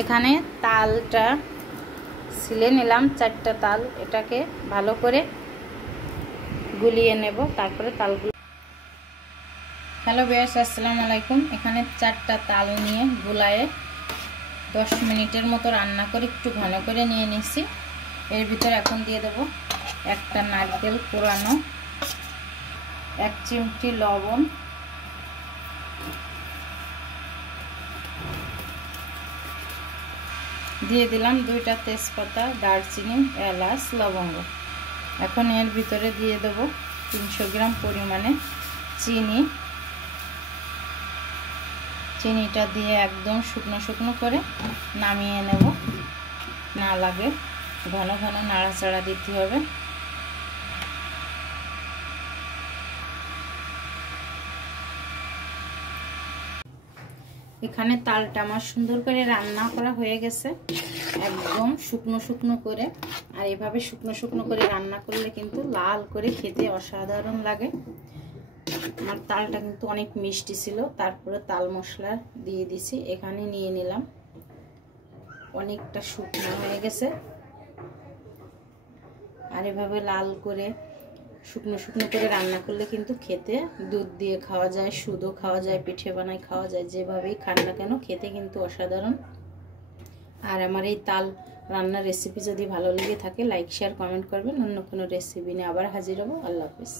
এখানে তালটা ছিলে নিলাম, 4টা তাল। এটাকে ভালো করে গুলিয়ে নেব, তারপরে তালগুলো। হ্যালো ভিউয়ার্স, আসসালামু আলাইকুম। এখানে 4টা তাল নিয়ে গুলায়ে 10 মিনিটের মতো রান্না করে একটু ঘন করে নিয়ে নিছি। এর ভিতরে এখন দিয়ে দেব একটা নারকেল কোরানো, 1 চিমটি লবণ, দিয়ে দিলাম 2টা তেজপাতা, দারচিনি, এলাচ, লবঙ্গ। এখন এর ভিতরে দিয়ে দেব 300 গ্রাম পরিমাণে চিনি। চিনিটা দিয়ে একদম শুকনো শুকনো করে নামিয়ে নেব। না লাগে ঘন ঘন নাড়াচাড়া দিতে হবে। এখানে তালটা আমার সুন্দর করে রান্না করা হয়ে গেছে, একদম শুকনো শুকনো করে। আর এভাবে শুকনো শুকনো করে রান্না করলে কিন্তু লাল করে খেতে অসাধারণ লাগে। আমার তালটা কিন্তু অনেক মিষ্টি ছিল। তারপরে তাল মশলা দিয়ে দিছি, এখানে নিয়ে নিলাম। অনেকটা শুকনো হয়ে গেছে। আর এভাবে লাল করে শুকনো শুকনো করে রান্না করলে কিন্তু খেতে দুধ দিয়ে খাওয়া যায়, শুধু খাওয়া যায়, পিঠে বানাই খাওয়া যায়, যেভাবেই খান না কেন খেতে কিন্তু অসাধারণ। আর আমার এই তাল রান্নার রেসিপি যদি ভালো লেগে থাকে লাইক শেয়ার কমেন্ট করবেন। অন্য কোনো রেসিপি নিয়ে আবার হাজির হব। আল্লাহ হাফেজ।